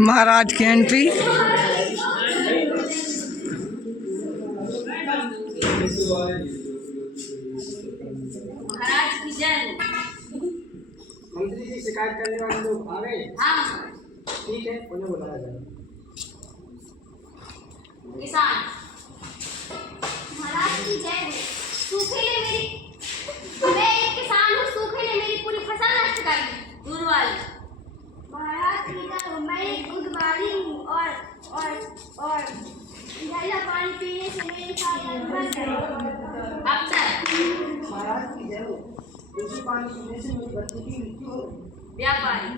महाराज की एंट्री। महाराज की जय। मंत्री जी शिकायत करने वाले लोग आ गए? हाँ ठीक है, उन्हें बुलाया जाए। किसान महाराज की जय। सूखे ने मेरी मैं एक किसान हूँ, सूखे ने मेरी पूरी फसल नष्ट कर दी। दूध वाली महाराज की जय। मैं एक दूध वाली हूँ और जहरीला पानी पीने से मेरे साथ अक्सर महाराज की जय हो। दूषित पानी पीने से मेरी बच्ची की मृत्यु हो। व्यापारी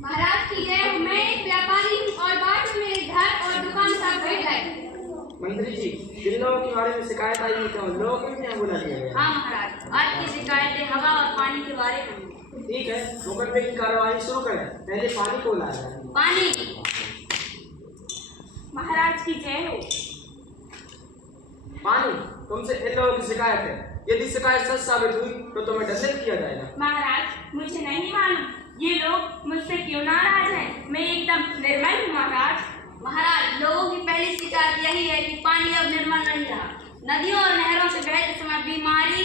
महाराज की जय। मैं एक व्यापारी हूँ और बाद में मेरे घर और दुकान सब बैठ गए। मंत्री जी, जिन लोगों के बारे में शिकायत आई है तो लोगों को भी यहाँ बुला लिया गया? हाँ महाराज, आज की शिकायतें हवा और पानी के बारे में। ठीक है, मुकदमे की कार्रवाई शुरू करें। पहले पानी को लाया जाए। पानी महाराज की जय हो। पानी, तुमसे इन लोगों की शिकायत है। यदि शिकायत सच साबित हुई तो तुम्हें दंडित किया जाएगा। महाराज, मुझे नहीं मालूम ये लोग मुझसे क्यों नाराज हैं। मैं एकदम निर्मल हूँ महाराज। महाराज, लोगों की पहली शिकायत यही है कि पानी अब निर्मल नहीं रहा। नदियों और नहरों से बहते समय बीमारी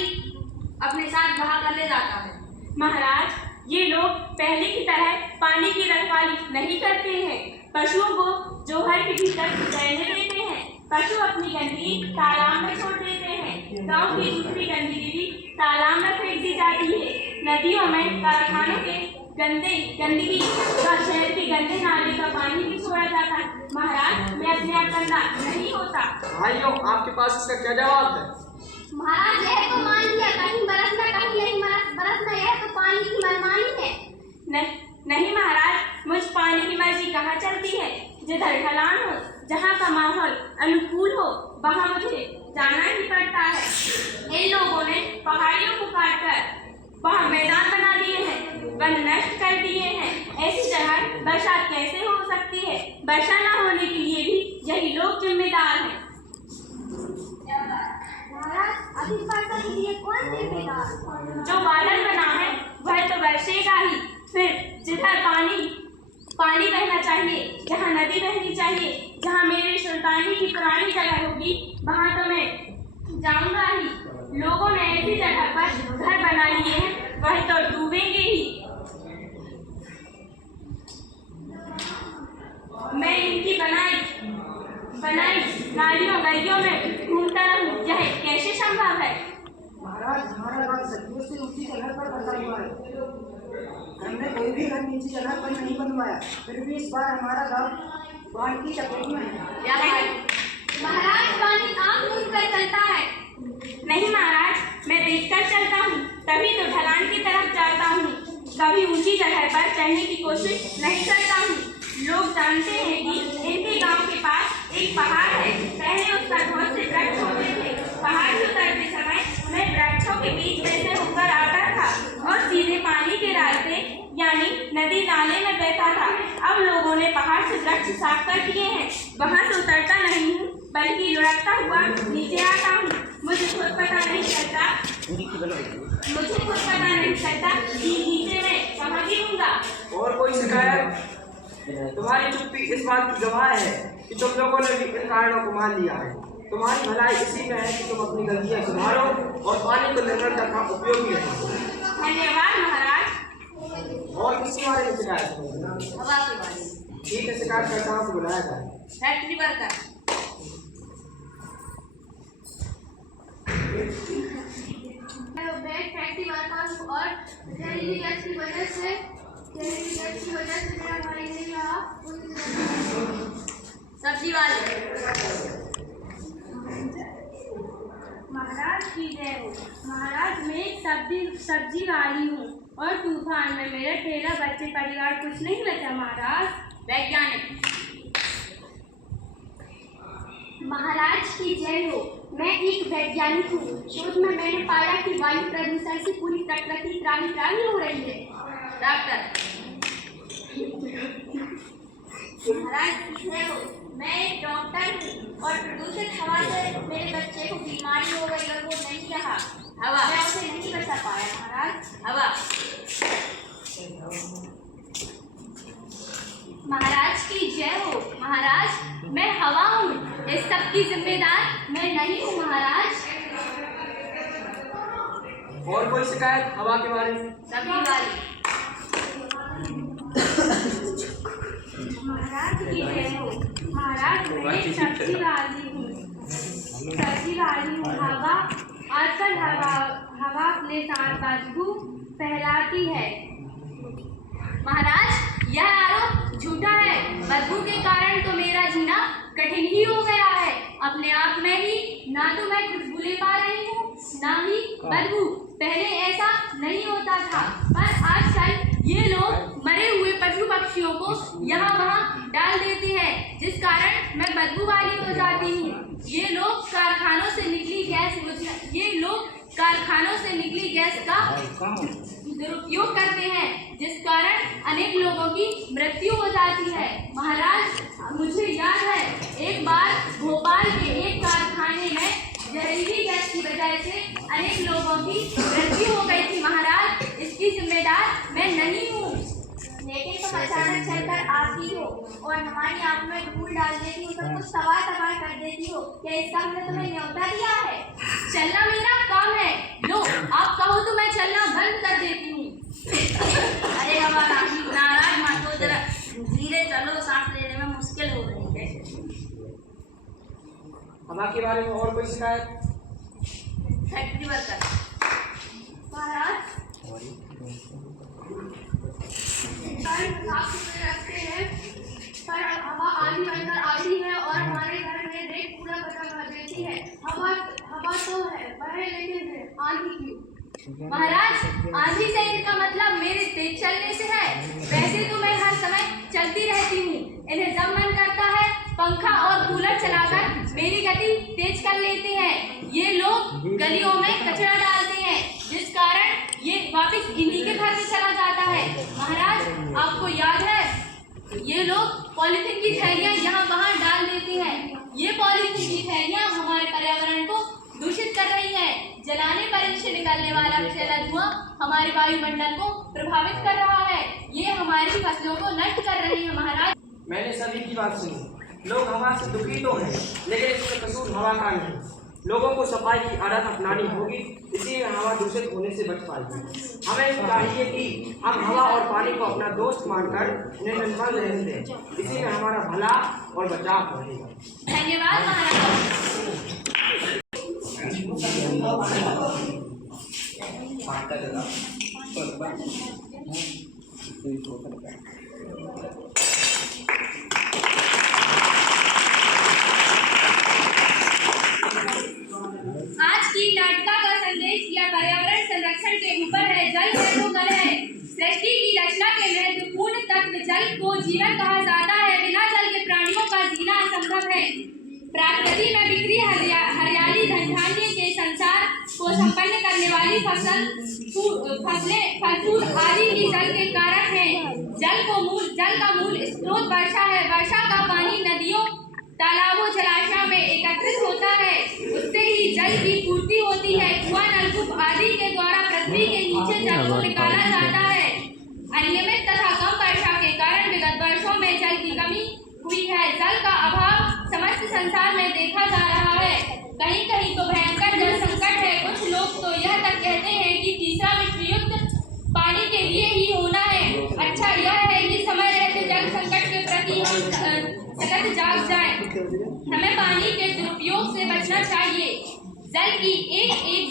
अपने साथ बहा कर ले जाता है। महाराज, ये लोग पहले की तरह पानी की रखवाली नहीं करते हैं। पशुओं को जोहर के भीतर रहने देते हैं। पशु अपनी गंदगी तालाब में छोड़ देते हैं। गांव की दूसरी गंदगी भी तालाब में फेंक दी जाती है। नदियों में कारखानों के गंदगी और शहर के गंदे नाले का पानी भी छोड़ा जाता है। महाराज, मैं अपने आप गंदा नहीं होता। भाइयों, आपके पास इसका क्या जवाब है? महाराज, यह तो मान लिया कहीं बरसना कहीं नहीं बरसना, यह तो पानी की मनमानी है। नहीं महाराज, मुझ पानी की मर्जी कहाँ चलती है। जिधर ढलान हो, जहाँ का माहौल अनुकूल हो, वहाँ मुझे जाना ही पड़ता है। इन लोगों ने पहाड़ियों को काटकर वहाँ मैदान बना दिए हैं, वन नष्ट कर दिए हैं। ऐसी जगह बरसात कैसे हो सकती है? वर्षा न होने के लिए भी यही लोग जिम्मेदार हैं। महाराज, अभी वर्षा के लिए कौन जिम्मेदार? जो बादल बना है वह तो बरसेगा ही। फिर जिधर पानी बहना चाहिए, जहाँ नदी बहनी चाहिए, जहाँ मेरे सुल्तानी की पुरानी जगह होगी, वहाँ तो मैं जाऊंगा ही। लोगों ने ऐसी जगह पर घर बना लिए हैं, वह तो डूबेंगे ही। मैं इनकी बनाई नालियों गलियों में घूमता रहूं, यह कैसे संभव है? महाराज, हमारा गाँव सदियों से ऊंची जगह पर बसा हुआ है। हमने कोई भी घर नीची जगह पर नहीं बनवाया, फिर भी इस बार हमारा गाँव बाढ़ की चपेट में है। महाराज, पानी आँख मूंद कर चलता है। नहीं महाराज, मैं देखकर चलता हूँ, तभी तो ढलान की तरफ जाता हूँ। कभी ऊंची जगह पर चढ़ने की कोशिश नहीं करता हूँ। लोग जानते हैं कि इनके गांव के पास एक पहाड़ है। पहले उस पर बहुत से वृक्ष होते थे। पहाड़ से उतरते समय मैं वृक्षों के बीच में से होकर आता था और सीधे पानी के रास्ते यानी नदी नाले में बहता था। अब लोगों ने पहाड़ से वृक्ष साफ कर दिए हैं। वहाँ से उतरता नहीं हूँ, बल्कि लुढ़कता हुआ नीचे आता हूँ। मुझे खुद पता नहीं चलता कि नीचे मैं कहाँ गिरूंगा। और कोई शिकायत? तुम्हारी चुप्पी इस बात की गवाह है कि तुम लोगों ने भी इन कारणों को मान लिया है। तुम्हारी भलाई इसी में है कि तुम अपनी गलतियां सुधारो और पानी को निर्मलता का उपयोगी रखो। धन्यवाद महाराज। और किसी बारे में शिकायत? हवा के बारे में। ठीक है, शिकायतकर्ताओं को बुलाया जाए। Factory worker. फैक्ट्री वर्कर और जहरीली गैस की वजह से मेरा भाई नहीं रहा। सब्जी वाले। महाराज की जय हो। महाराज, मैं एक सब्जी वाली हूँ और तूफान में मेरे 13 बच्चे परिवार कुछ नहीं बचा। महाराज। वैज्ञानिक। महाराज की जय हो। मैं एक वैज्ञानिक हूँ। शोध में मैंने पाया कि वायु प्रदूषण से पूरी प्रकृति त्राही हो रही है। डॉक्टर। महाराज की जय हो। मैं एक डॉक्टर हूँ और प्रदूषित हवा से मेरे बच्चे को बीमारी हो गई और वो नहीं रहा। हवा। मैं उसे नहीं बचा पाया महाराज। हवा। इस सब की जिम्मेदार मैं नहीं हूँ महाराज। और कोई शिकायत हवा के बारे में? सभी वाली। महाराज की जय हो। महाराज मैं सब्जी वाली हूँ। हवा आजकल हवा अपने साथ बदबू फैलाती है। महाराज यह आरोप झूठा है। बदबू के कारण तो मेरा जीना कठिन ही हो गया है। अपने आप में ही ना तो मैं खुशबू ले पा रही हूँ ना ही बदबू। पहले ऐसा नहीं होता था, पर आजकल ये लोग मरे हुए पशु पक्षियों को यहाँ वहाँ डाल देते हैं, जिस कारण मैं बदबू वाली हो जाती हूँ। ये लोग कारखानों से निकली गैस का दुरुपयोग करते हैं, जिस कारण अनेक लोगों की मृत्यु हो जाती है। महाराज मुझे याद है एक बार भोपाल के एक कारखाने में जहरीली गैस की वजह से अनेक लोगों की मृत्यु हो गई थी। महाराज इसकी जिम्मेदार मैं नहीं हूँ। लेकिन तुम अचानक चलकर आती हो और हमारी आंख में धूल डाल देती हो, सब कुछ तबाह कर देती हो। क्या इसका हमने तुम्हें न्योता दिया है? चलना मेरा काम है। लो आप कहो तो मैं चलना बंद कर देती हूँ। अरे हमारा नाराज मत हो, जरा धीरे चलो, सांस लेने में मुश्किल हो रही है। हवा के बारे में और कोई शिकायत? Factory worker. महाराज साफ सुथरे रखते हैं, पर हवा आधी अंदर आती है और हमारे घर में रेत पूरा बचा कर देती है। हवा तो है पर लेकिन आंधी क्यों? महाराज आंधी से इनका मतलब मेरे तेज चलने से है। वैसे तो मैं हर समय चलती रहती हूँ। इन्हें जब मन करता है पंखा और कूलर चलाकर मेरी गति तेज कर लेते हैं। ये लोग गलियों में कचरा डालते हैं, जिस कारण ये वापस इन्हीं के घर में चला जाता है। महाराज आपको याद है ये लोग पॉलीथीन की थैलियां यहाँ वहाँ डाल देते हैं। ये पॉलीथीन की थैलियां हमारे पर्यावरण को दूषित कर रही है। जलाने पर इनसे निकलने वाला विषैला धुआं हमारे वायुमंडल को प्रभावित कर रहा है। ये हमारी फसलों को नष्ट कर रही है। महाराज मैंने सभी की बात सुनी। लोग हवा से दुखी तो हैं, लेकिन इसमें कसूर हवा का नहीं। लोगों को सफाई की आदत अपनानी होगी, इसी में हवा दूषित होने से बच पाएगी। हमें चाहिए कि हम हवा और पानी को अपना दोस्त मानकर उन्हें निर्मल रहने दें। इसी में हमारा भला और बचाव रहेगा। धन्यवाद आज की नाटिका का संदेश या पर्यावरण संरक्षण के ऊपर है। जल है तो कल है। सृष्टि की रचना के महत्वपूर्ण तत्व जल को जीवन कहा जाता है। बिना जल के प्राणियों का जीना असंभव है। प्रकृति में बिखरी हरियाली धनधान्य के संसार को संपन्न करने वाली फसलें फल फूल आदि की जल के कारक हैं। जल का मूल स्रोत वर्षा है। वर्षा का पानी नदियों तालाबों जलाशयों में एकत्रित होता है, उससे ही जल की पूर्ति होती है। कुआं नलकूप आदि के द्वारा पृथ्वी के नीचे जल को निकाला जाता है। अनियमित तथा कम वर्षा के कारण विगत वर्षों में जल की कमी हुई है। जल का अभाव समस्त संसार में देखा जा रहा है। कहीं कहीं तो भयंकर जल संकट है। कुछ लोग तो यह तक कहते हैं कि तीसरा विश्व युद्ध पानी के लिए ही होना है। अच्छा यह है कि समय रहते जल संकट के प्रति हम सतत जाग जाएं। हमें पानी के दुरुपयोग से बचना चाहिए। जल की एक एक